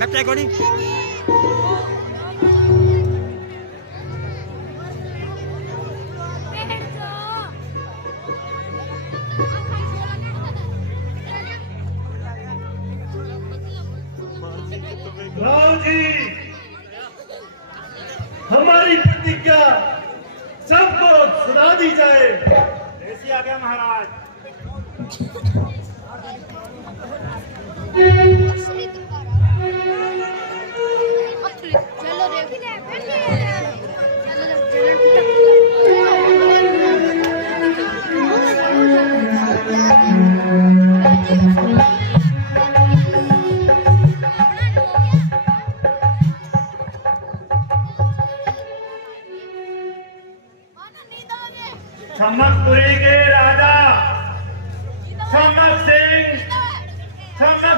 Baptême con đi. Rao ji, हमारी प्रतिज्ञा सबको सुना दी जाए। ऐसी आज्ञा महाराज। सम्मतपुरी के राजा सम्मत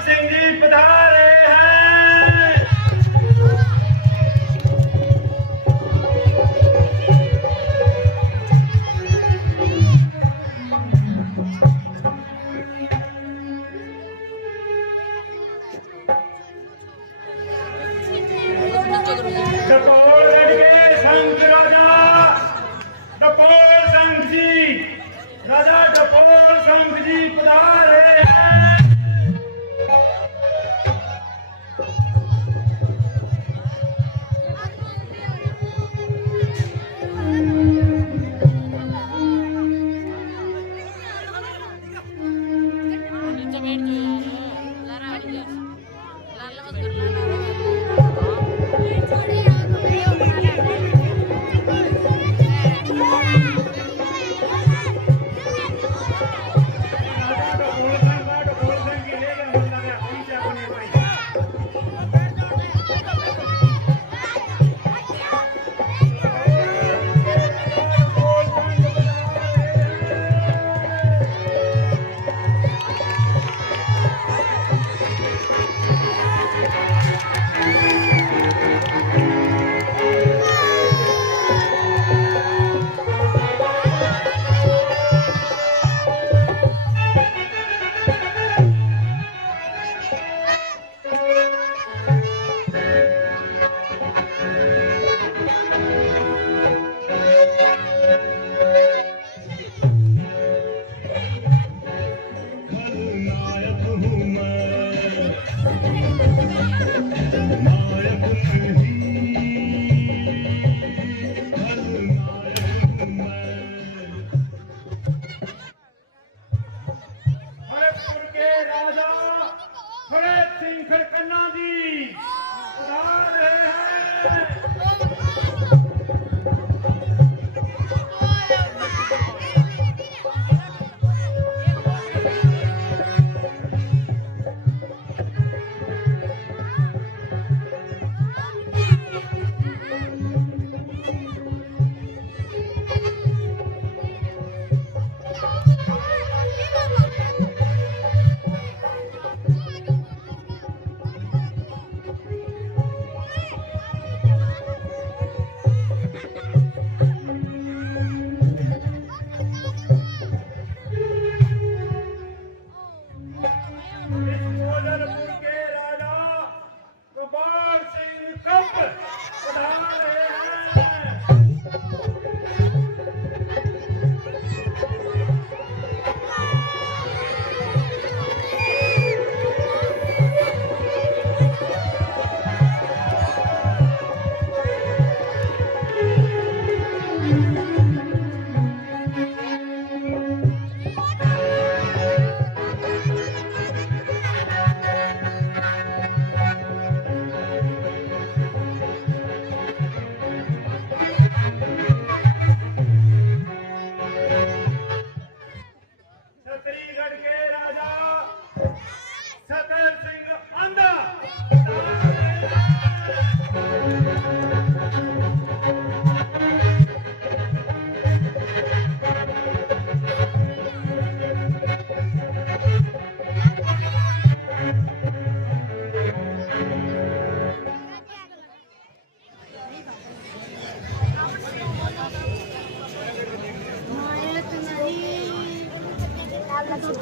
सिंह जी पधारे हैं। डपोलगढ़ के संत राजा डपोल संघ जी पधारे हैं।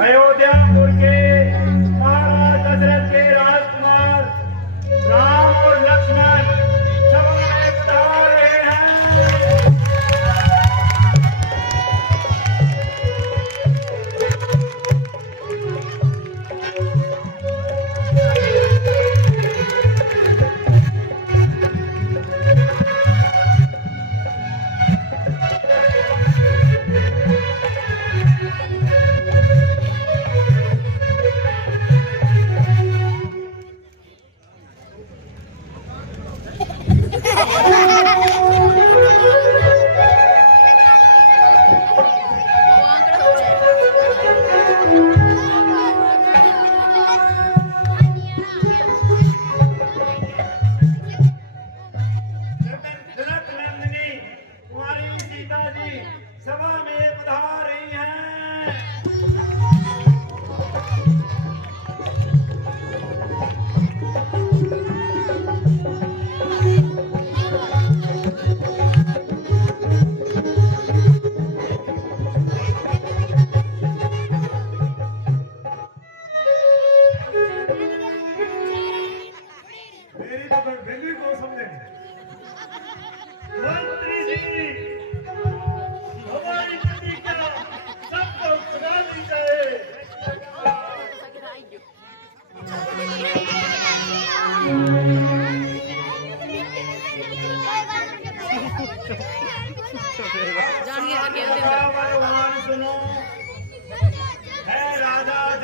अयोध्यापुर के महाराज दशरथ के राजकुमार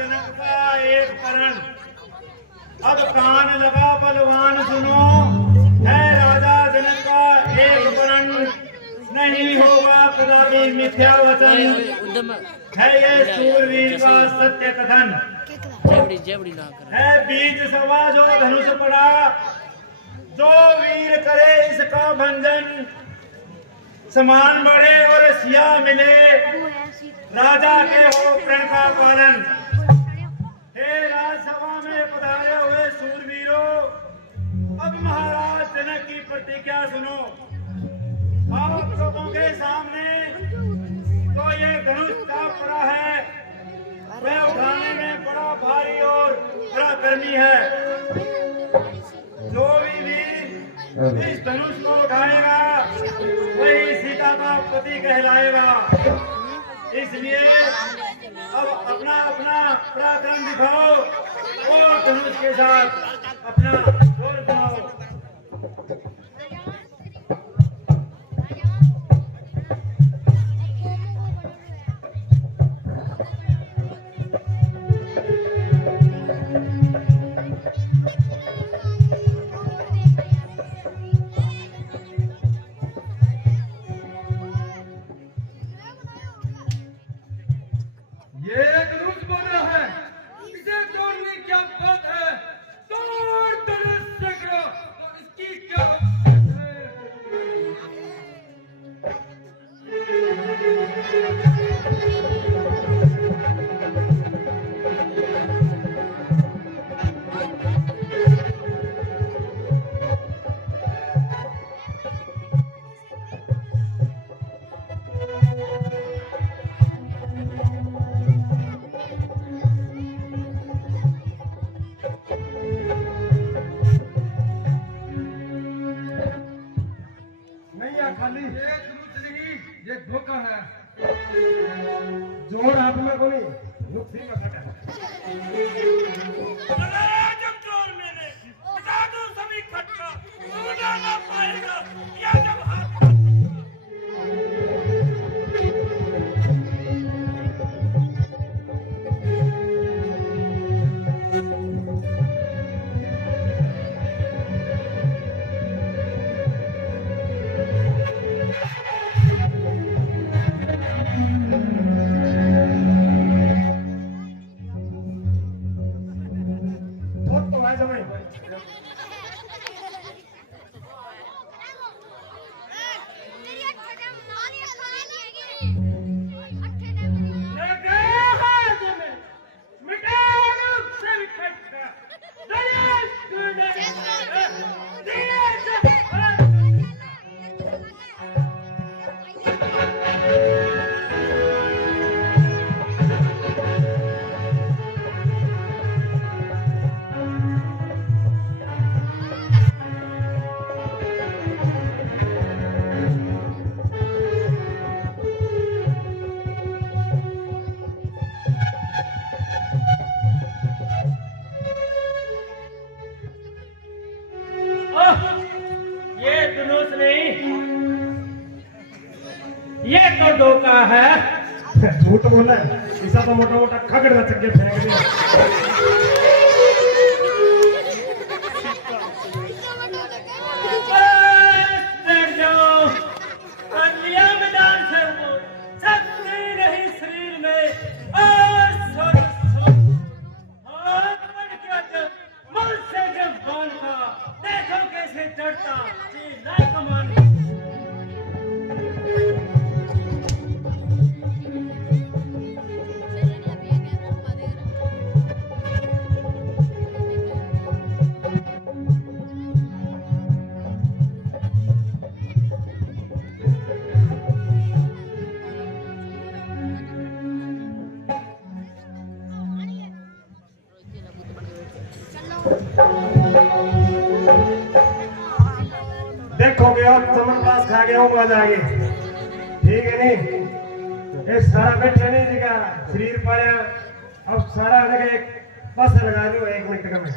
जनक का एक करण। अब कान लगा बलवान सुनो, है राजा जनक का एक करण, नहीं होगा कदापि मिथ्या वचन, है ये सूरवीर का सत्य कथन। है बीज सवा जो धनुष पड़ा, जो वीर करे इसका भंजन, समान बढ़े और सिया मिले, राजा के हो प्रण का पालन। हे राजसभा में पधारे हुए सूरवीरों, अब महाराज जनक की प्रतिज्ञा सुनो। आप लोगों के सामने तो ये धनुष चाप पड़ा है, वह उठाने में बड़ा भारी और पराक्रमी है। जो भी वीर इस धनुष को उठाएगा वही सीता का पति कहलाएगा। इसलिए अब अपना अपना पराक्रम दिखाओ और धनुष के साथ अपना जोर बनाओ। ये धनुष बना है, इसे तोड़ने की क्या बात है? तोड़ धनुष चक्र, तो इसकी क्या बात है? खाली ये धनुष नहीं, ये धोखा है। जोर हाथ में कोनी नुक्सी में कटा। जब जोर मैंने बता दूं सभी खटका, उड़ा ना पाएगा या जब हाथ ये तो धोखा है। झूठ बोला है, ऐसा तो मोटा मोटा खगड़ चक्के फेंक दिया। देखो कैसे चढ़ता कमान। देखोगे और चमन पास खा गया हूँ आज आगे, ठीक है नहीं? ये सारा बैठा नहीं जी का शरीर पाया, अब सारा जगह एक बस लगा दो 1 मिनट का में।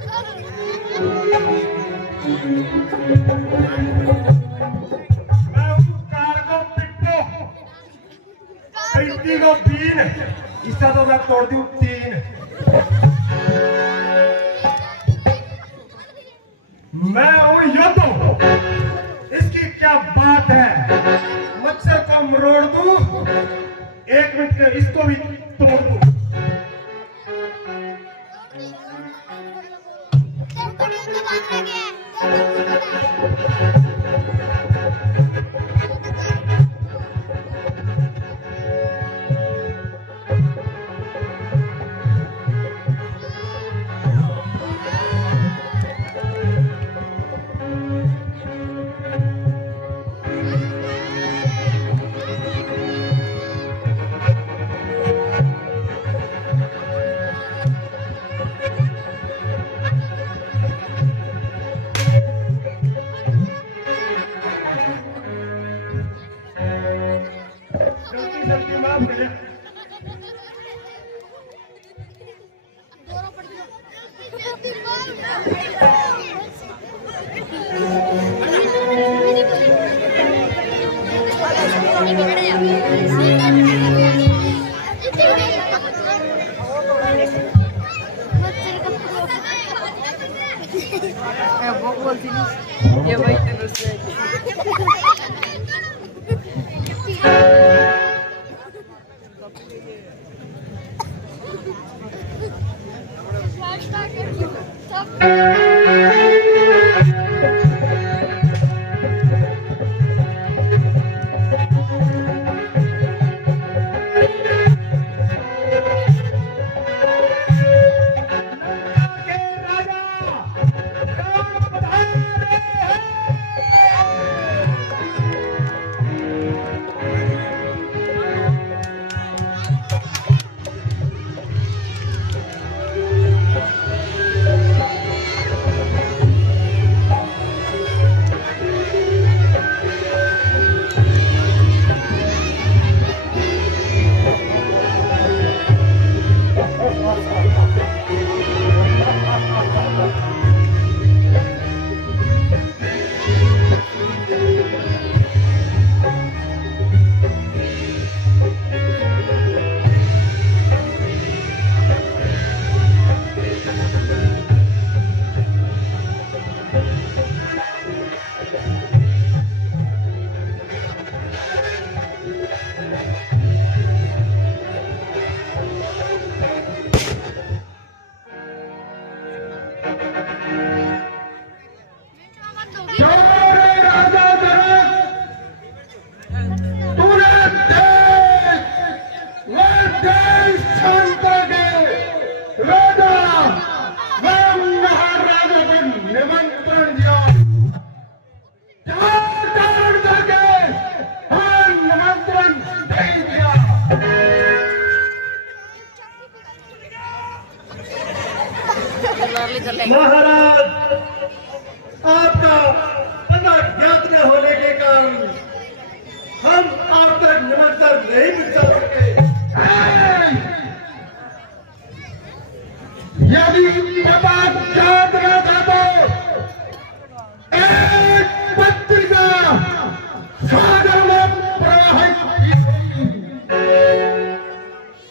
मैं कार को पिट्टो, पिट्टी को बीन, इसका तो मैं तोड़ दूं 3। मैं हूं योद्धू, इसकी क्या बात है। मच्छर को मरोड़ दूं, 1 मिनट में इसको भी तोड़ दूं। गलती माफ कर। ये भाई महाराज, आपका पता ज्ञात न होने के कारण हम आप तक निमंत्रण नहीं पहुंचा सके। यदि पता ज्ञात न था तो एक पत्रिका सागर में प्रवाहित की गई।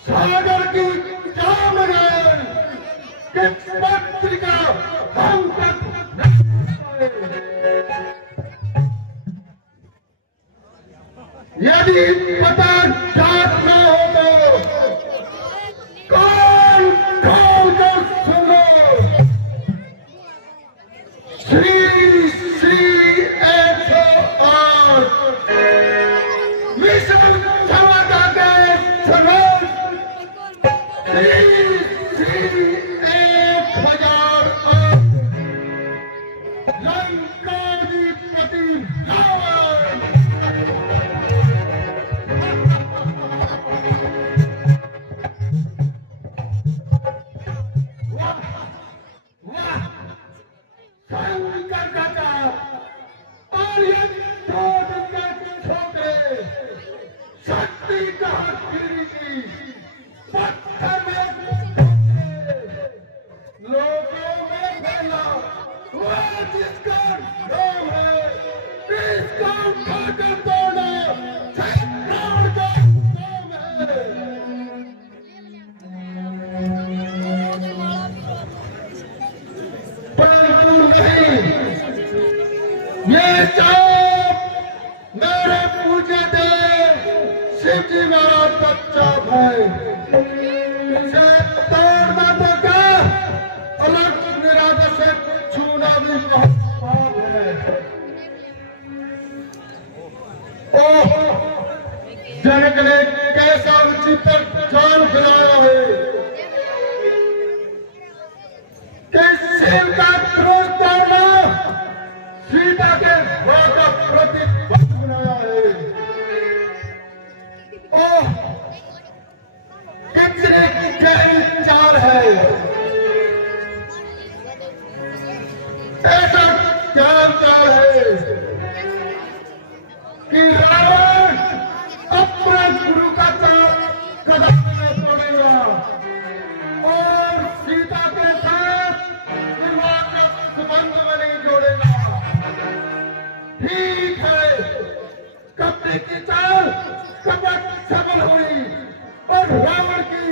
सागर की जाम है कि पत्रिका हम तक नहीं पहुंचे। यदि पता ज्ञात न हो तो कौन खोलकर सुनो। श्री श्री 108 मिशन क्षमता के सुनो। श्री श्री 1008 लंकाधिपति रावण। शंकर काका और ये दो दुनिया के छोकरे शक्ति का गिरी की पत्थर में जान बनाया है कि शिव का क्रोध तोड़ना सीता के मां का प्रतिबंध बनाया है। ओह कितनी गहरी चाल है, ऐसा ज्ञान चाल है कि रावण अपने गुरु का चाल कदम में तोड़ेगा और सीता के साथ विवाह का संबंध में नहीं जोड़ेगा। ठीक है, कपड़े की चाल कपट सफल हुई और रावण की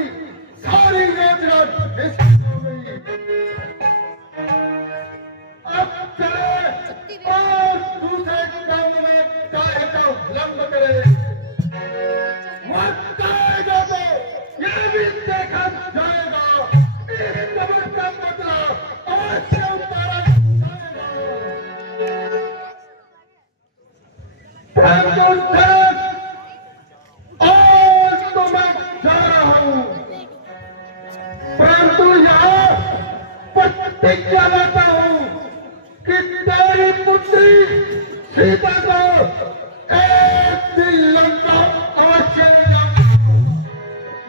सारी योजना निष्फल हो गई। अब चले और दूसरे काम में काय का विलंब करे। वक्त आएगा तो यह भी देखा जाएगा, इस कबर का बदला अवश्य उतारा जाएगा। आज तो मैं जा रहा हूं, परंतु यहाँ प्रतिज्ञा लेता हूं कि तेरी पुत्री सीता को एक दिन लंका अवश्य ले जाऊंगा।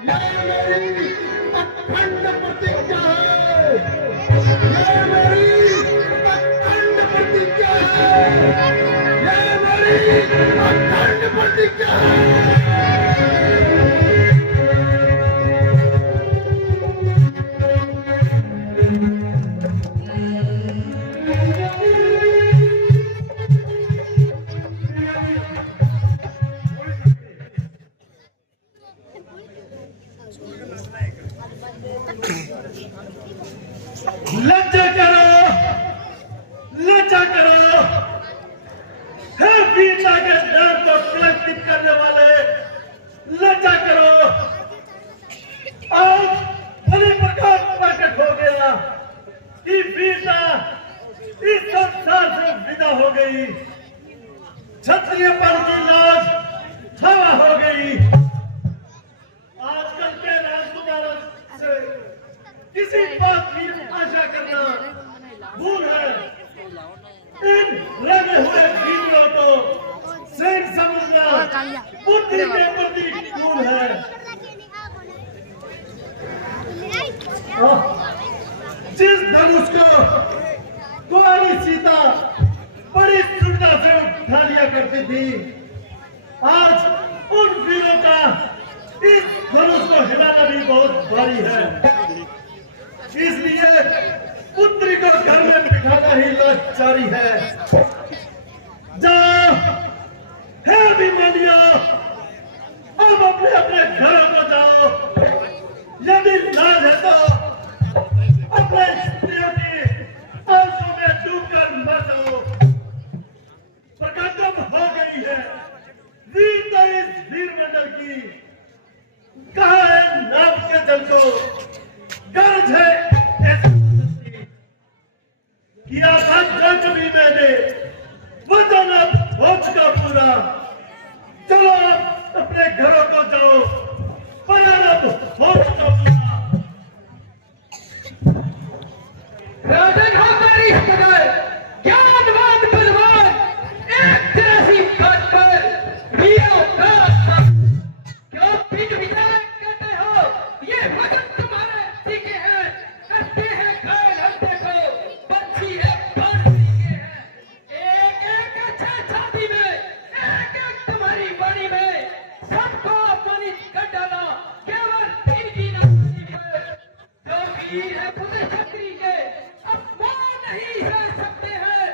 यह मेरी अखंड प्रतिज्ञा है, यह मेरी अखंड प्रतिज्ञा है, यह मेरी अखंड प्रतिज्ञा है। लज्जा करो, लज्जा करो, है वीरता के नाम को कलंकित करने वाले, लज्जा करो। आज बड़े प्रकार प्रकट हो गया कि वीरता इस संसार से विदा हो गई, क्षत्रियपन की लाज हवा हो गई। आजकल के राजकुमारों से किसी बात की आशा करना भूल है। इन लगे हुए वीरों को सैन समझना बुद्धि के प्रति भूल है। जिस धनुष को कुंवारी सीता बड़ी सुविधा से उठा लिया करती थी, आज उन वीरों का इस धनुष को हिलाना भी बहुत भारी है। इसलिए पुत्री को घर में बिठाना ही लाचारी है। जाओ है अभिमन्यु, अब अपने अपने घरों को जाओ। यदि लाज है तो अपने स्त्रियों की आंसू में डूबकर मर जाओ। प्रकटम हो गई है वीरता इस वीर मंडल की। कहा है नाम के जल को गर्ज है किया था जग भी मैंने, वचन अब हो चुका पूरा। चलो आप अपने घरों को जाओ, वचन अब हो चुका पूरा। राजन हो मेरी बजाय ज्ञानवान बलवान, एक तेरी बात पर वीरों का क्यों बिन विचार कहते हो? ये वचन तुम्हारे सीखे हैं, करते हैं घायल हत्या को, पंछी है बाण सीखे हैं। एक एक अच्छे छाती में, एक एक तुम्हारी वाणी में, सबको अपमानित कर डाला केवल इनकी नानी पर। जो वीर है पुत्र क्षत्रिय के अपमान नहीं सह सकते हैं,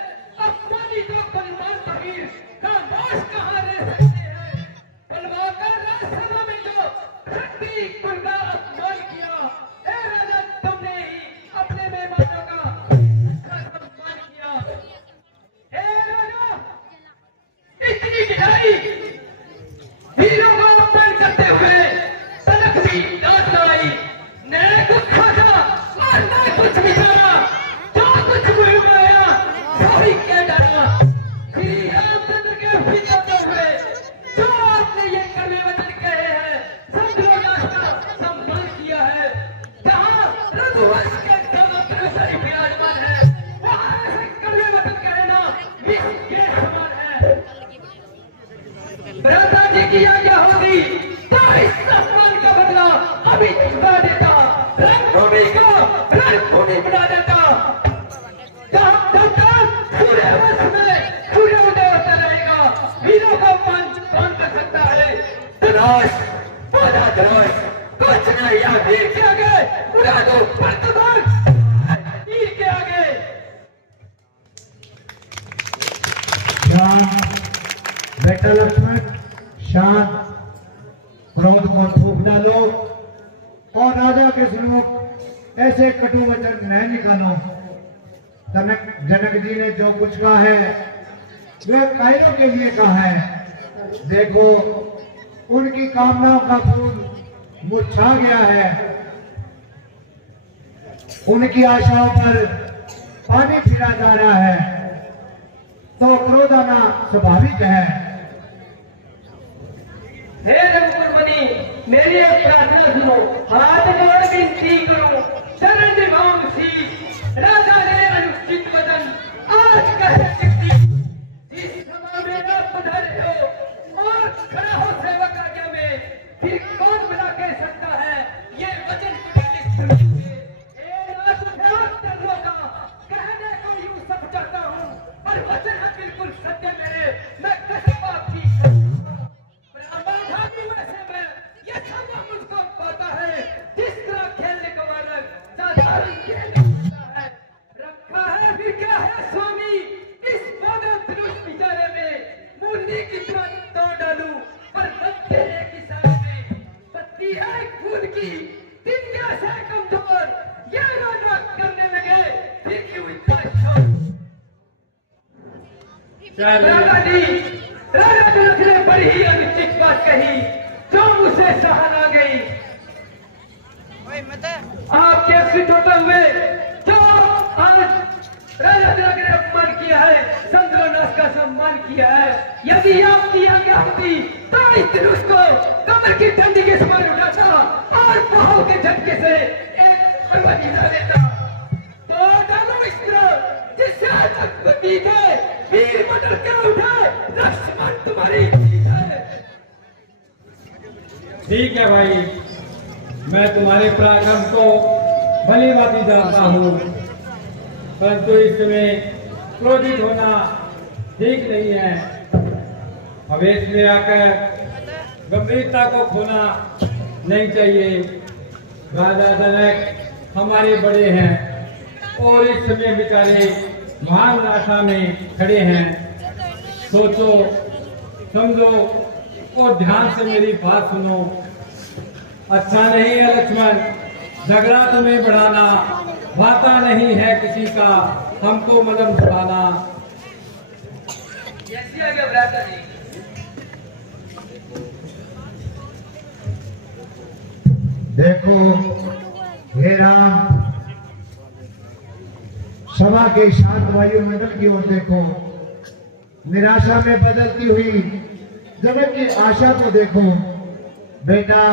अपमानित तो बलवान वीर खामोश कहाँ रह सकते हैं। बलवान का राजसभा में जो क्षत्रिय कुल का अपमान किया, हे राजा तुमने ही अपने मेहमानों का अच्छा सम्मान किया। हे राजा इतनी विधाई वीरों को अपमान करते हुए तलक भी दांत न आई, न कुछ खासा और न कुछ भी चुका देता, रणभूमि को रणभूमि बना देता। जब तक सूर्यवंश में सूर्योदय होता रहेगा, वीरों का मन कौन कर सकता है? धनुष, पौधा धनुष, कुछ नहीं या वीर के आगे, मुरादों पर तीर के आगे। बेटा लक्ष्मण, शांत, क्रोध को थूक डालो और राजा के सम्मुख ऐसे कटु वचन न निकालो। जनक जी ने जो कुछ कहा है वह कायरों के लिए कहा है। देखो, उनकी कामनाओं का फूल मुरझा गया है, उनकी आशाओं पर पानी फिरा जा रहा है, तो क्रोध आना स्वाभाविक है। हे रघुकुलपति, मेरी एक प्रार्थना सुनो, हाथ जोड़ विनती करो, शरण निभाऊं शीश। राजा ने अनुचित वचन आज कह सकती, जिस समय मेरा पधारे हो और खड़ा हो सेवक आज्ञा में, फिर कौन बुला कह सकता है ये वचन कहने को यूं सब चाहता हूँ, पर वचन है बिल्कुल सत्य मेरे, मैं कैसे बात की ये सब मुझको पता है। जिस तरह खेलने का मानक साधारण खेल होता है, रखा है फिर क्या है स्वामी, इस बादल धनुष बिचारे में मूली की तरह तोड़ डालूं, पर बत्ती एक इशारे में बत्ती है खून की, दिन कैसे कमजोर, ये राजा करने लगे, फिर क्यों इतना शोर? राजा जनक ने बड़ी ही अनुचित बात कही, जो मुझसे सहा ना गई। आपके सिद्धोत्तम में जो आज राजा जनक ने अपमान किया है, चंद्रनाथ का सम्मान किया है, यदि आपकी आज्ञा होती तो इस धनुष को कमर की ठंडी के समान उठाता और बाहों के झटके से एक पर्वत हिला देता। तो डालो इस तरह जिससे आज तक बीते वीर मडल के उठे, लक्ष्मण तुम्हारी जीत है। ठीक है भाई, मैं तुम्हारे पराक्रम को भली भांति जानता हूँ, परंतु इसमें क्रोधित होना ठीक नहीं है। आवेश में आकर गंभीरता को खोना नहीं चाहिए। राजा जनक हमारे बड़े हैं और इस समय बेचारे महान आशा में खड़े हैं। सोचो, समझो और ध्यान से मेरी बात सुनो। अच्छा नहीं है लक्ष्मण, झगड़ा तुम्हें बढ़ाना, वादा नहीं है किसी का हमको मदम छुड़ाना। कैसी आ गया भ्राता जी? देखो हे राम, सभा के शांत वायुमंडल की ओर देखो, निराशा में बदलती हुई जनक की आशा को देखो। बेटा,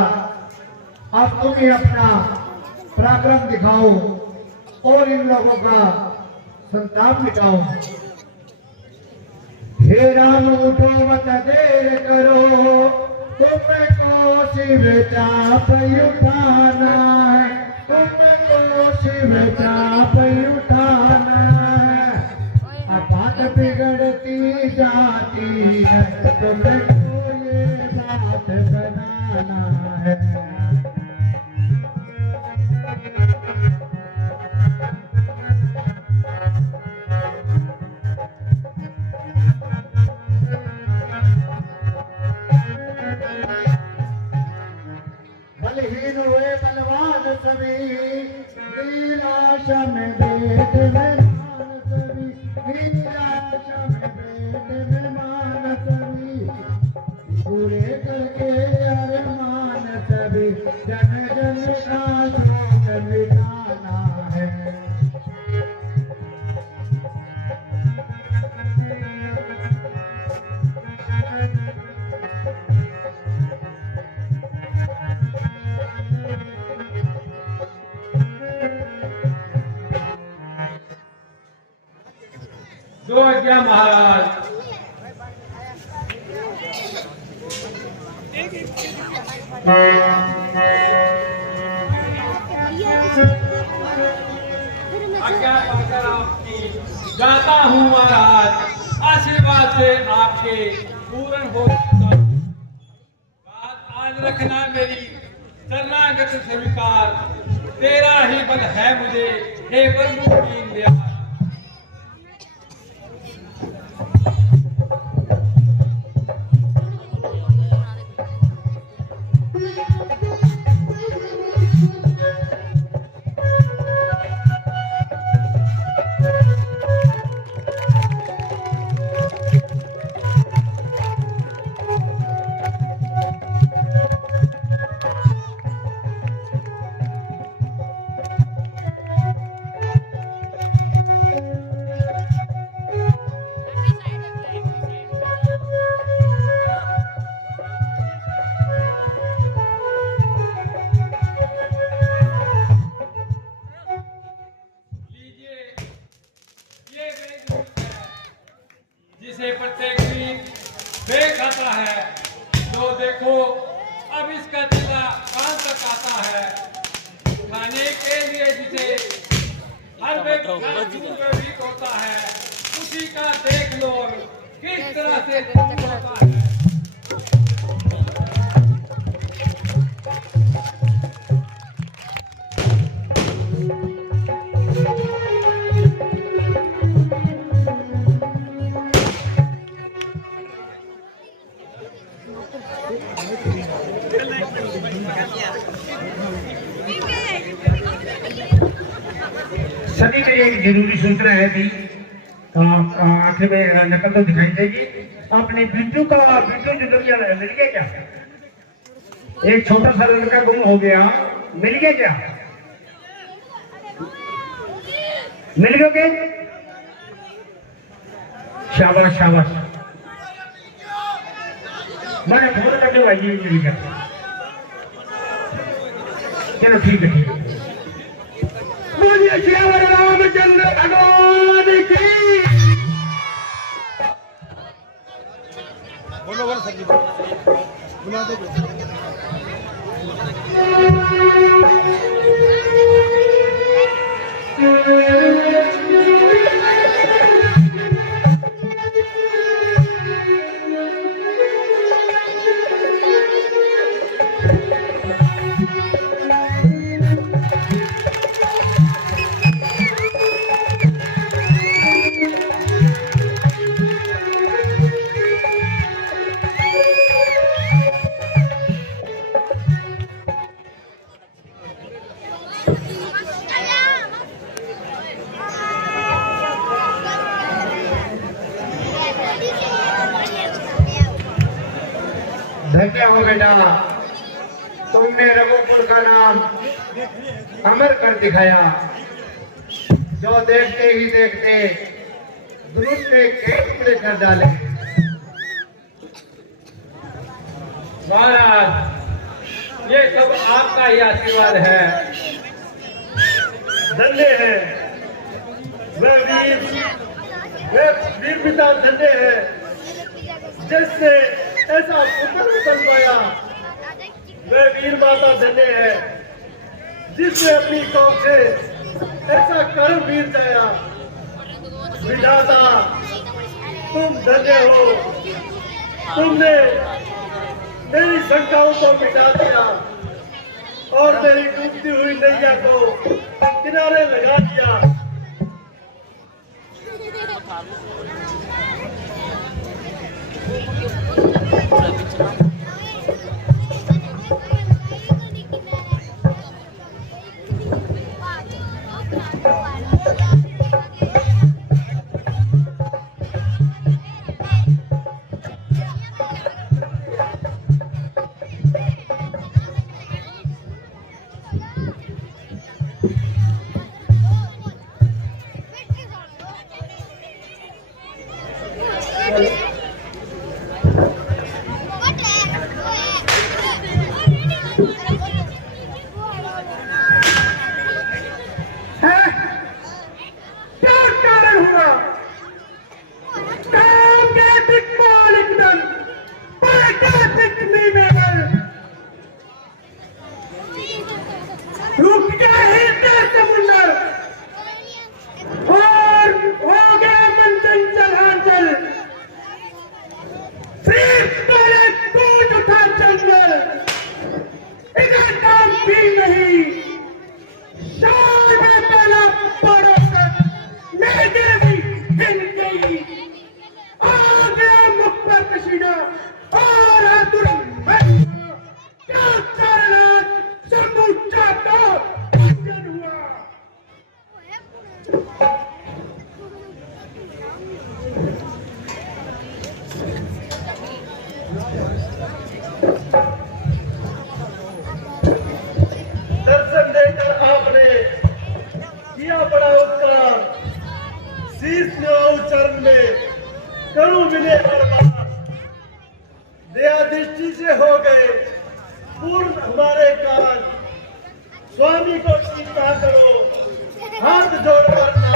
अब तुम ही अपना पराक्रम दिखाओ और इन लोगों का संताप मिटाओ। हे राम, उठो मत देर करो, तुमको शिव चाप उठाना है, तुमको शिव चाप उठाना है। बात बिगड़ती जाती है, तुमको ये बात बनाना है। बलहीन हुए बलवान सभी, नीलाशा में वेद मेहमान सभी, नीलाशा में वेद मेहमान सभी, पूरे करके अरमान सभी, जन जन का शोक मिटाना है। जो आज्ञा महाराज। आज्ञा पाकर आपकी गाता हूँ महाराज, आशीर्वाद से आपके पूर्ण हो चुका। बात आज रखना मेरी शरणागत स्वीकार, तेरा ही बल है मुझे हे प्रभु दीन दयाल। जिसे प्रत्येक दिन देख आता है, तो देखो अब इसका चेला कहां तक आता है। खाने के लिए जिसे हर व्यक्ति होता है, उसी का देख लो किस तरह से होता है। सभी के लिए एक जरूरी सूचना है भी, आखिर में नकल तो दिखाई देगी। आपने बिट्टू जुदरिया मिल गया क्या? एक छोटा सा लड़का गुम हो गया, मिल गया क्या? मिल गए? शाबाश शाबाश, मैं फोन करने वाली मिल गया। चलो ठीक है, ठीक है। बोलिए श्यावर रामचंद्र भगवान की। बोलो बोलो सर जी, बुला दो। धन्य हो बेटा, तुमने रघुपुर का नाम अमर कर दिखाया। जो देखते ही देखते दूसरे के टुकड़े कर डाले। महाराज, ये सब आपका ही आशीर्वाद है। धन्य है वह वीर पिता, धन्य है जिससे ऐसा पुत्र बन पाया। वह वीर माता धन्य है जिसने अपनी कौम से ऐसा कर्म वीर जाया। विधाता तुम धन्य हो, तुमने मेरी शंकाओं को मिटा दिया और मेरी डूबती हुई नैया को किनारे लगा दिया। जीवन में करूं मिले बर्बाद, दया दृष्टि से हो गए पूर्ण हमारे काज, स्वामी को स्वीकार करो हाथ जोड़कर ना।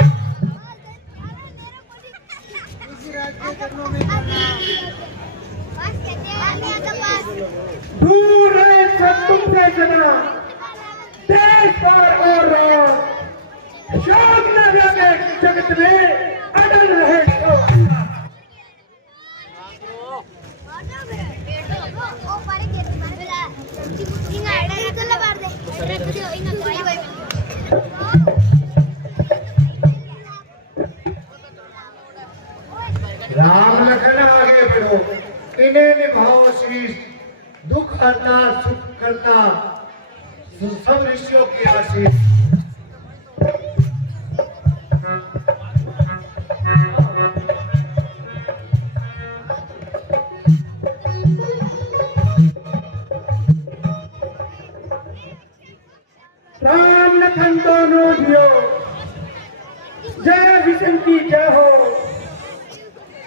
दूर है सब तुमसे जना, देश पर और शोक न लगे जगत में अटल रहे तो। राम लखन आगे बढ़ो, इन्हें निभाओ शीश, दुख हरता सुख करता सब ऋषियों की आशीष। राम लखन दोनों जियो, जय विष्णु की जय हो,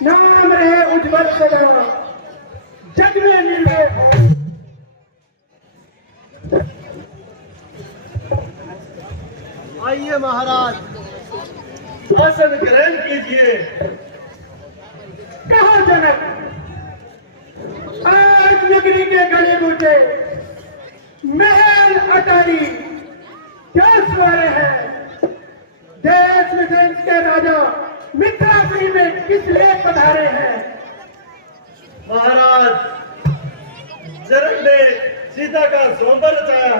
नाम रहे उज्जवल सदा, जग में निर्भय हो। आइए महाराज, आसन ग्रहण कीजिए। कहा जनक, आज नगरी के गले बूटे महल अटारी क्या सवारे हैं, देश विदेश के राजा मिथिलापुरी में किस लिए पधारे हैं। महाराज, जनक ने सीता का स्वयंवर रचाया,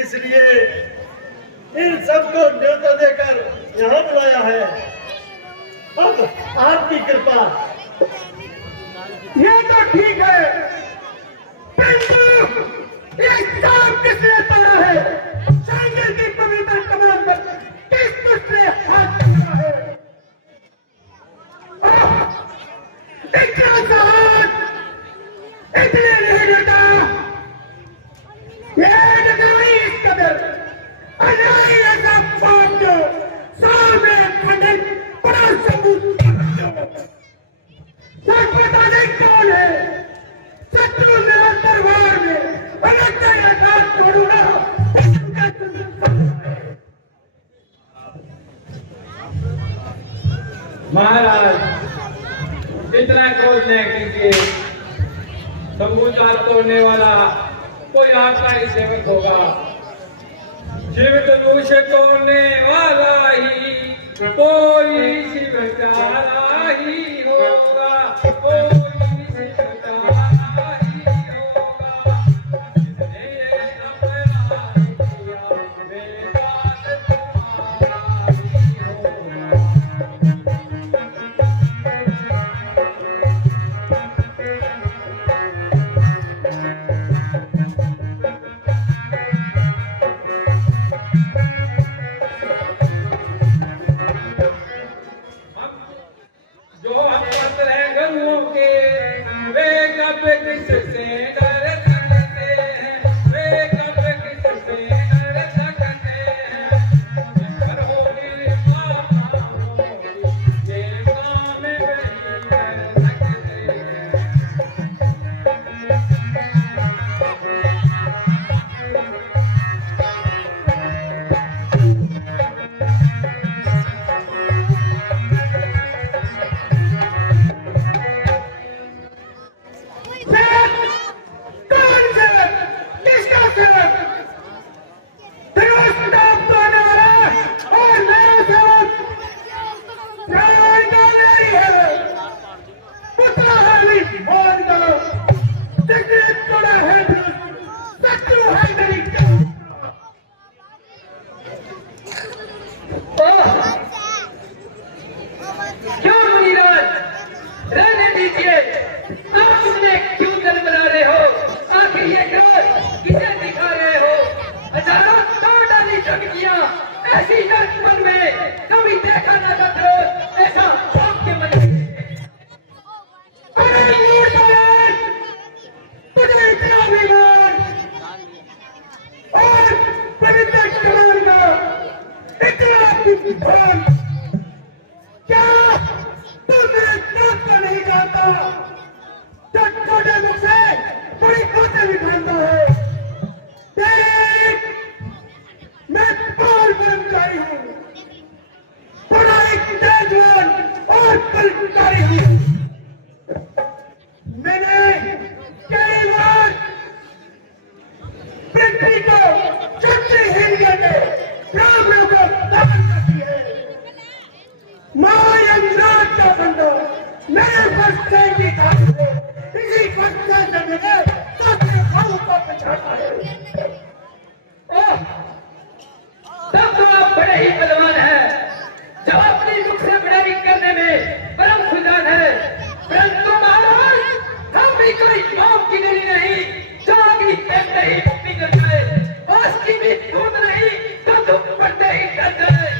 इसलिए इन सबको न्योता देकर यहाँ बुलाया है। अब आपकी कृपा। ये तो ठीक है, परंतु ये सब किसने तोड़ा है, सैन्य की पवित्र कमान पर किस दूसरे हाथ रखा है। इतना साहस, इतने नहीं देता, ये नहीं इस कदर अन्याय ऐसा पाप जो सामने खंडित बड़ा सबूत सच बताने कौन है, शत्रु मेरा दरबार में अलग हाथ छोड़ू ना। महाराज, इतना क्रोध न कीजिए, समाचार तोड़ने वाला कोई आपका ही सेवक होगा। शिव धनुष तोड़ने वाला ही कोई शिवचारा ही होगा, कोई शिवचारा ही होगा, जिसने अपना किया बेगात तुम्हारा ही होगा। जो हम पत्र हैं गरुओं के, वे कब किससे डर सकते हैं, वे कब किससे डर सकते हैं। पर होगी माता होगी, ये काम नहीं कर सकते हैं। कौन से किसका सेवक, धनुष प्रताप तोड़ने वाला और मेरा सेवक नहीं है, पुतला है और सिगरेट तोड़ा है, शत्रु है मेरी। क्यों मुनिराज, रहने दीजिए, आप मुझे क्यों जल बना रहे हो, आखिर ये क्रोध किसे दिखा रहे हो। हजारों तोड़ डाली चमकियां, ऐसी नरक में कभी देखा न था क्रोध, ऐसा आपके मन में। अरे मूर्ख, तुझे इतना अभिमान और पवित्र कमान का इतना विद्वान क्या पर उतारी हुई। मैंने कई बार पृथ्वी को चक्री हिंदे में ब्राह्मणों को दफन करती है। मां यमराज का बंदो मेरे फंसते की धाम से इसी फंसते से मैंने सारे भावों को पछाड़ा है। ओह, तब तो आप बड़े ही बलवान हैं, जो अपनी दुख से बड़ाई करने में परम सुजान है। परंतु महाराज, हम भी कोई पाप की नली नहीं, जो अग्नि कहते ही पिघल जाए, ओस की भी बूंद नहीं, तो दुख पड़ते ही डर जाए।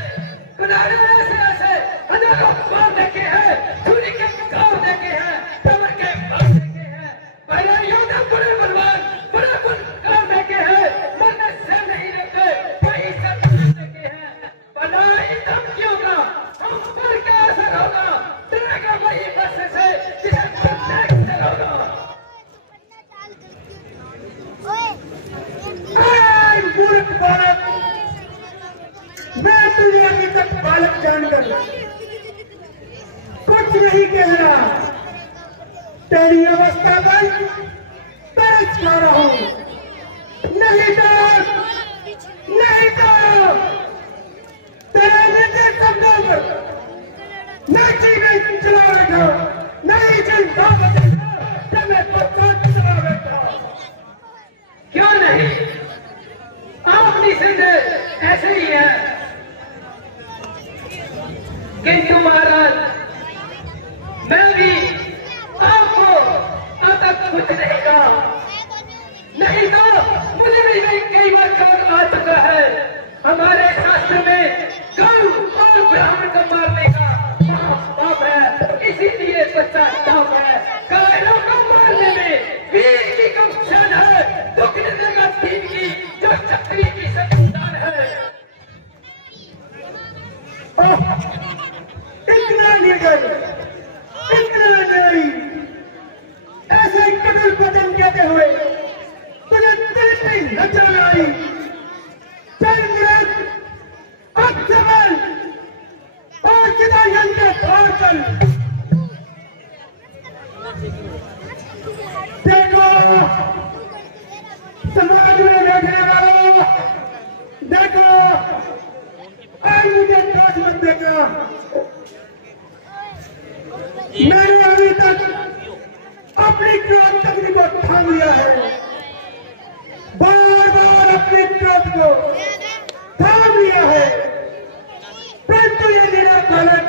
किनारे ऐसे ऐसे हजारों पार देखे हैं, छुरी के घाव देखे हैं, कमर के घाव देखे हैं, पहले योद्धा बड़े बलवान, बड़े गुनहगार देखे हैं, मरने से नहीं देते, वही सब देखे हैं। बनाई धमकियों का हम पर क्या असर होगा, डरेगा वही बस से जिसे प्रत्येक असर होगा। मूर्ख बालक, मैं तुझे अभी तक बालक जानकर कुछ नहीं कह रहा। तेरी अवस्था पर तरस खा रहा हूं। नहीं तो तेरे निर्देश शब्दों पर मैं चीजें चला बैठा, नहीं चिंता बचेगा, मैं पत्थर चला बैठा। क्यों नहीं, अपनी सिंध ऐसे ही है। किंतु महाराज, मैं भी आपको अब तक कुछ नहीं कहा, नहीं तो मुझे भी कई बार खबर आ चुका है। हमारे शास्त्र में गौ और ब्राह्मण को मारने का पाप है, इसीलिए पश्चाताप है। गायों को मारने में वीर की कम शान है, दुख देगा दीन की जो चक्री की संतान है। इतना निडर, इतना नहीं, ऐसे कदम बदन कहते हुए तुझे दिल में नजर आई। चल मुराद, अब चल और किधर यंत्र और चल। देखो समाज में बैठने वालों, देखो आज मुझे काश मत देखना। मैंने अभी तक अपनी क्रोध तकनी को थाम लिया है, बार बार अपने क्रोध को थाम लिया है, परंतु ये मेरा बालक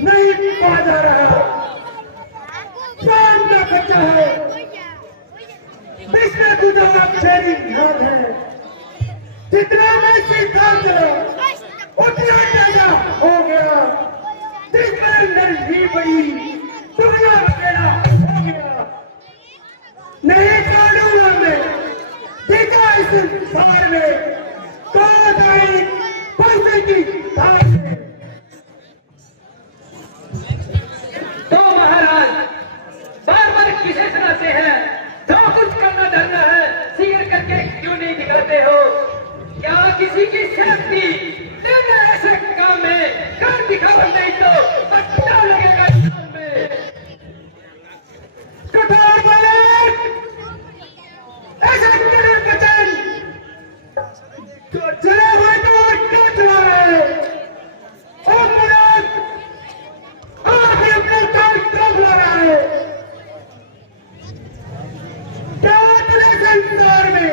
नहीं पा जा रहा। शाम का बच्चा है, इसमें तुझे अक्षरी ध्यान है। जितना मैं सीखा चला उतना ज्यादा हो गया। जिसके अंदर भी बड़ी दुनिया पैदा हो गया। नहीं छोड़ूंगा मैं, देखा इस संसार में तो आई पैसे की धार में। तो महाराज, बार बार किसे सुनाते हैं, जो कुछ करना धरना है सीर करके क्यों नहीं दिखाते हो? क्या किसी की सेफ्टी ऐसे काम में कर दिखावा नहीं तो अच्छा लगेगा इंसान में। कठोर बालक, ऐसे तेरे बचन तो जले हुए तो क्या चला रहा है? और मुराद आगे अपने काम क्यों बुला रहा है? क्या तेरे संसार में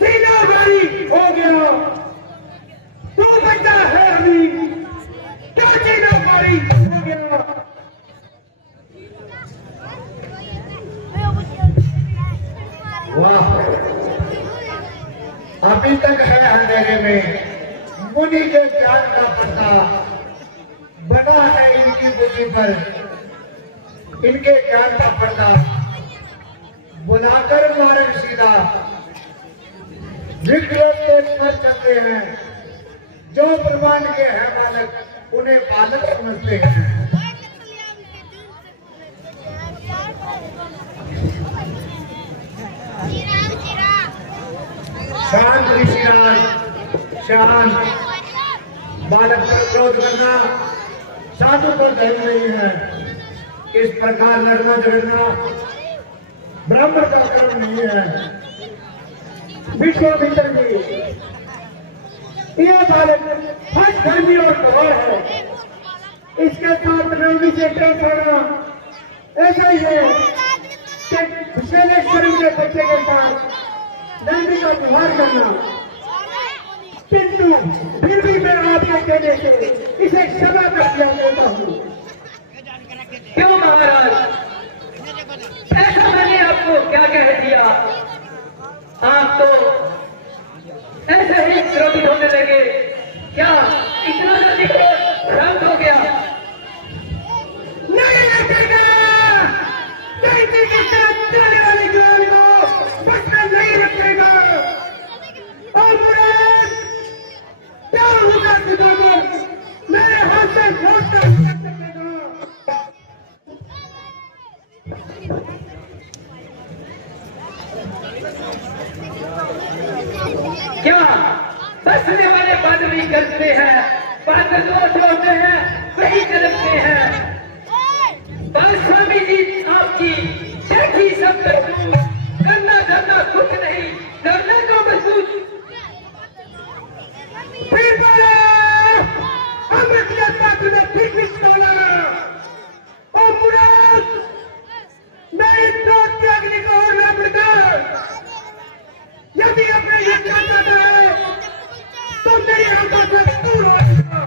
तीनों बारी हो गया? तू बच्चा है अभी, क्या तीनों बारी हो गया? वाह, अभी तक है अंधेरे में मुनि के ज्ञान का पता बना है इनकी बुद्धि पर, इनके ज्ञान का पर्दा बुलाकर मार्ग सीधा विक्रम के पर चलते हैं। जो ब्रह्मांड के हैं बालक उन्हें बालक समझते हैं। शांत ऋषिराज, शांत। बालक पर क्रोध करना साधु को धर्म नहीं है। इस प्रकार लड़ना झगड़ना ब्राह्मण का कर्म नहीं है। विश्वामित्र जी, ये बालक हर धर्मी और गवाह है, इसके साथ विशेष करना ऐसा ही है कि विशेषेश्वरी के बच्चे के साथ नंदी का व्यवहार करना। किंतु फिर भी मैं आपके कहने से इसे क्षमा कर दिया देता हूँ। क्यों महाराज, ऐसा मैंने आपको क्या कह दिया? आप तो ऐसे ही क्रोधित होने लगे, क्या इतना जल्दी शांत हो गया? नहीं रखेगा, नहीं रखेगा, चलने वाले ज्ञान को बचना नहीं रखेगा। और मुराद क्या होगा सुधाकर मेरे हाथ से छोड़ कर सकेगा। क्या बसने वाले बात नहीं करते हैं? बात जो होते हैं वही करते हैं। बस स्वामी जी आपकी देखी सब करना धरना कुछ नहीं, डरने को महसूस। फिर बोला, अमृत जैसा तुझे फिर निकाला। और मुराद मेरी क्रोध की अग्नि को और न बढ़कर यदि अपने ये चाहता है तो मेरी आंखों से दूर हो जाएगा।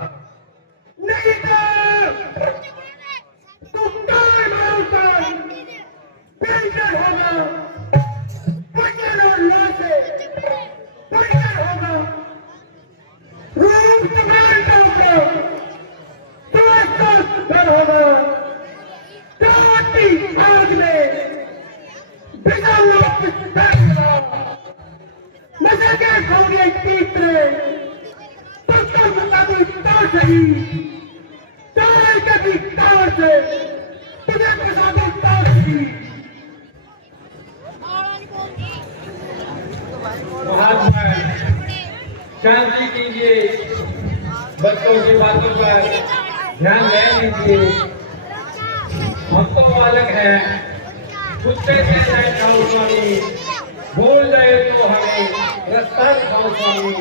नहीं तो काल मारूंगा, पेंशन होगा, वचन और लॉ से पेंशन होगा। रूप तुम्हारे होगा, घर होगा, काटी आग में बिना हुआ नशा के खोगे तीसरे पत्थर मुताबिक तार सही तार के भी तार से तुझे प्रसादी तार सही। महात्मा शांति कीजिए, बच्चों की बातों पर ध्यान दे लीजिए। हम तो बालक हैं, कुत्ते से जाए खाओ स्वामी, भूल जाए तो हमें रास्ता दिखाओ स्वामी।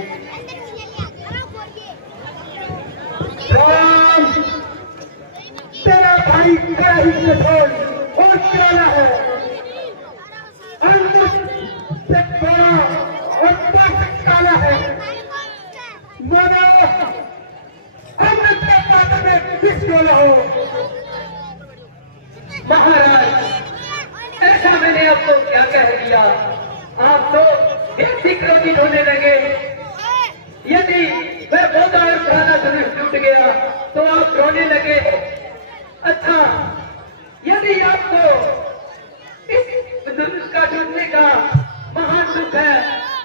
राम तेरा भाई बड़ा ही कठोर और पुराना है, अंकुश से बड़ा और ताकत काला है। मानो अमृत के पात्र में विष डोला हो। महाराज, ऐसा मैंने आपको क्या कह दिया? आप तो व्यक्ति क्रोधित होने लगे। यदि वह पौधा और पुराना धनुष टूट गया तो आप रोने लगे। अच्छा, यदि आपको इस धनुष का टूटने का महान दुख है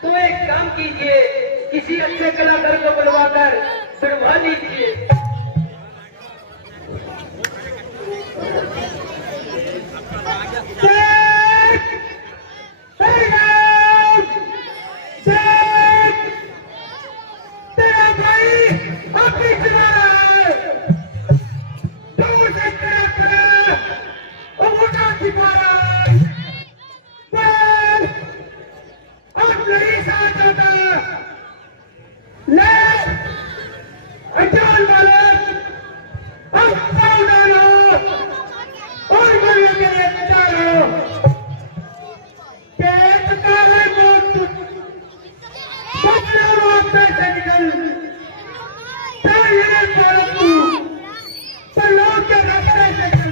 तो एक काम कीजिए, किसी अच्छे कलाकार को बुलवाकर सुनवा लीजिए। तेरा भाई अपनी चला रहा है, दूर से तेरा खड़ा और मोटा सिखा रहा है। अब नहीं साथ होता, ले अजान वाले अब पाँव डालो और मरियो के लिए चारो। पेट का है मौत, बच्चा वहाँ पे से निकल, चाहिए मौत तू, पर लोग के रास्ते से चल।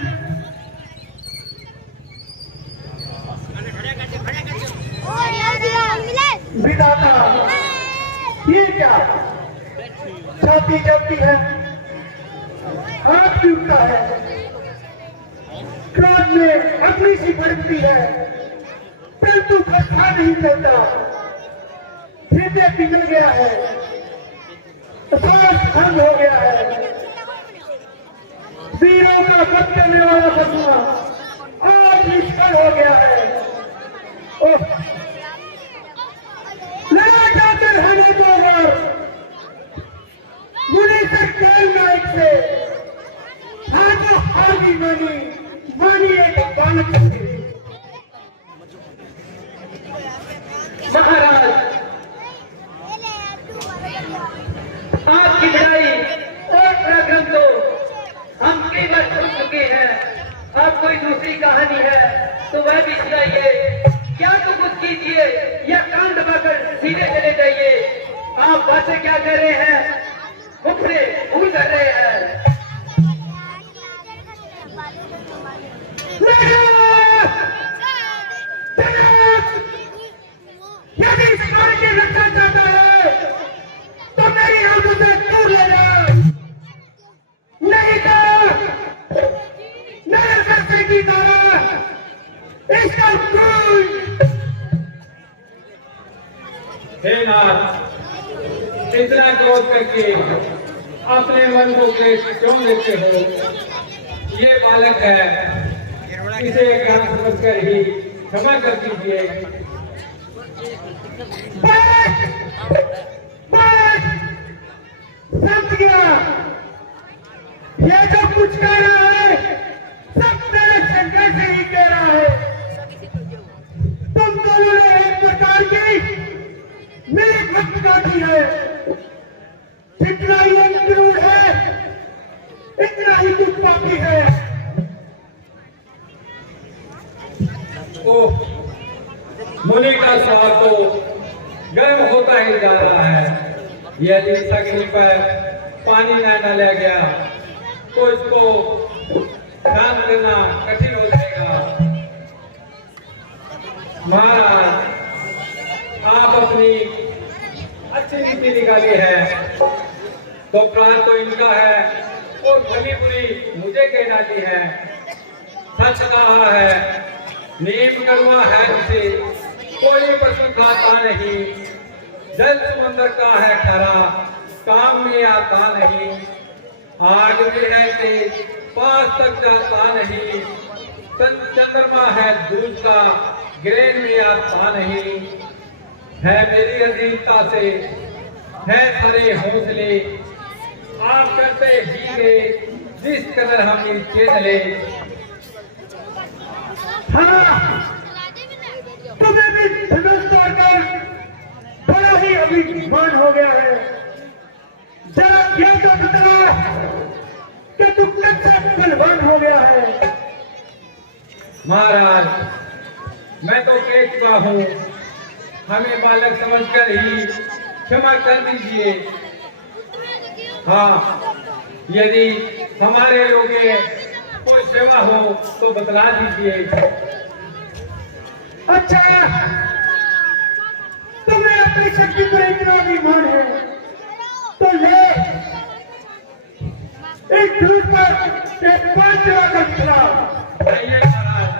विधाता, ये क्या छाती जलती है, हाथ टूटता है, क्रोध में अग्नि सी भड़कती है, परंतु पता नहीं चलता। हृदय पिघल गया है, सांस भंग हो गया है। वीरों का वध करने वाला बसुआ आज निष्फल हो गया है। ओह, लगा जाकर हमें दो बार मुझे से खेल नायक से आप कोई दूसरी कहानी है तो वह भी सुनाइए, क्या तो कुछ कीजिए या कान दबाकर सीधे चले जाइए। आप बातें क्या कर रहे हैं, मुखरे भूल कर रहे हैं। यदि इस कार्य की रक्षा चाहता है तो मेरी आंखों से दूर ले जाए, नहीं तो नए शास्त्र की तरह इसका खून। हे नाथ, इतना क्रोध करके अपने मन को क्लेश क्यों देते हो? ये बालक है, इसे ज्ञान समझकर ही क्षमा कर दीजिए। समझ गया, ये जो कुछ कह रहा है सब मेरे शंकर से ही कह रहा है। तुम दोनों ने एक प्रकार की मेरी भक्त काटी है, जितना ये क्रूर है इतना ही तू पापी है। ओह, मुनि का स्वाद तो गर्म होता ही जा रहा है। यदि इस अग्नि पर पानी न डाला गया तो इसको शांत करना कठिन हो जाएगा। महाराज, आप अपनी अच्छी नीति निकाली है तो प्राण तो इनका है और भली बुरी मुझे कह डाली है। सच कहा है, नीम करुआ है जिसे कोई पशु खाता नहीं। जल समंदर का है खरा, काम में आता नहीं। आग में है तेज, पास तक जाता नहीं। चंद्रमा है दूध का, ग्रेन में आता नहीं। है मेरी अधीनता से है सारे हौसले, आप करते ही गए जिस कदर हम नीचे चले। हाँ, तुम्हें भी हिंदुस्तान का बड़ा ही अभिमान हो गया है। जरा यह तो बता कि तू कब से बलवान हो गया है। महाराज, मैं तो कह चुका हूँ, हमें बालक समझकर ही क्षमा कर दीजिए। हाँ, यदि हमारे योग्य कोई सेवा हो तो बतला दीजिए। अच्छा, तुम्हें अपनी शक्ति पर इतना अभिमान है तो ले एक दूध पर एक 5 जगह का खिलाओ। आइए महाराज।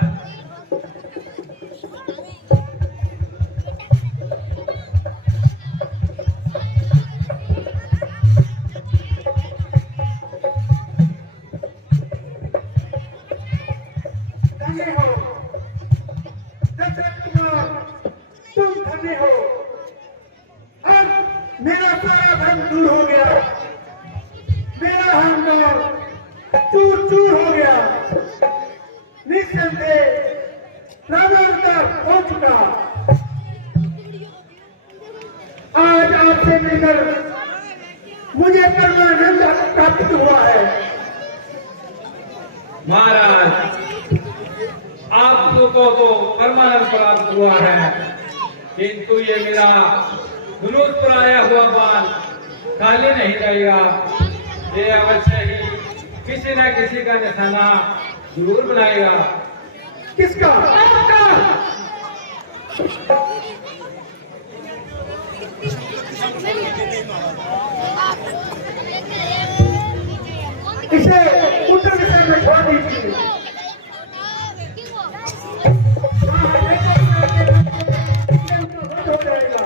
धन्य हो दशरथ कुमार, तुम धन्य हो। अब मेरा सारा भ्रम दूर हो गया, मेरा अहंकार चूर चूर हो गया। निस्संदेह रामावतार हो चुका। आज आपसे मिलकर मुझे परमानंद प्राप्त हुआ है। महाराज, आपको तो परमानंद प्राप्त हुआ है, किंतु ये मेरा धनुष पर आया हुआ बाण खाली नहीं रहेगा। ये अवश्य ही किसी न किसी का निशाना जरूर बनाएगा। किसका? आपका। इसे उत्तर दिशा में छोड़ दीजिए। हो जाएगा।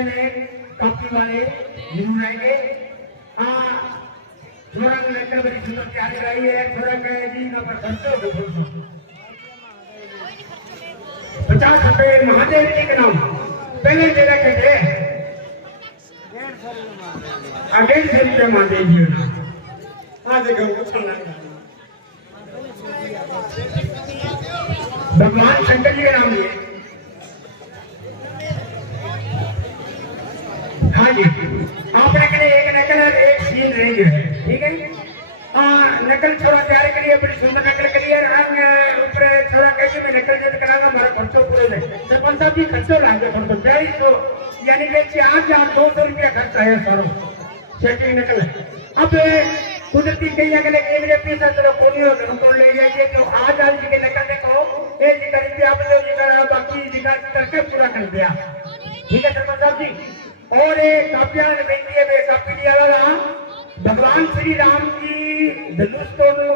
नकल है कॉपी वाले जरूर आएंगे। थोड़ा नकल बड़ी सुंदर तैयार कराई है, थोड़ा कहे जी ना पर खर्चो 50 रुपए महादेव जी के नाम पहले जगह के थे 150 रुपये महादेव जी के नाम। देखो भगवान शंकर जी का नाम लिए। हाँ जी, आपने के लिए एक नकल और एक सीन रेंज है, ठीक है। नकल छोड़ा तैयार के लिए बड़ी सुंदर नकल के लिए ऊपर छोड़ा कह के मैं नकल जब करांगा हमारा खर्चो पूरे में सरपंच साहब जी खर्चो लागे खर्चो 4200 यानी कि 4,200 रुपया खर्चा है सारो सेटिंग नकल है। अब कुदरती कई अगले केवरे पैसा चलो कोनी हो घर को ले जाइए जो आज जी के नकल देखो ये जी कर दिया आप जो जी कर बाकी जी करके पूरा कर दिया, ठीक है सरपंच साहब जी। और एक कापिया ने बेनती है कापी दिया वाला भगवान श्री राम की धनुष तोड़ने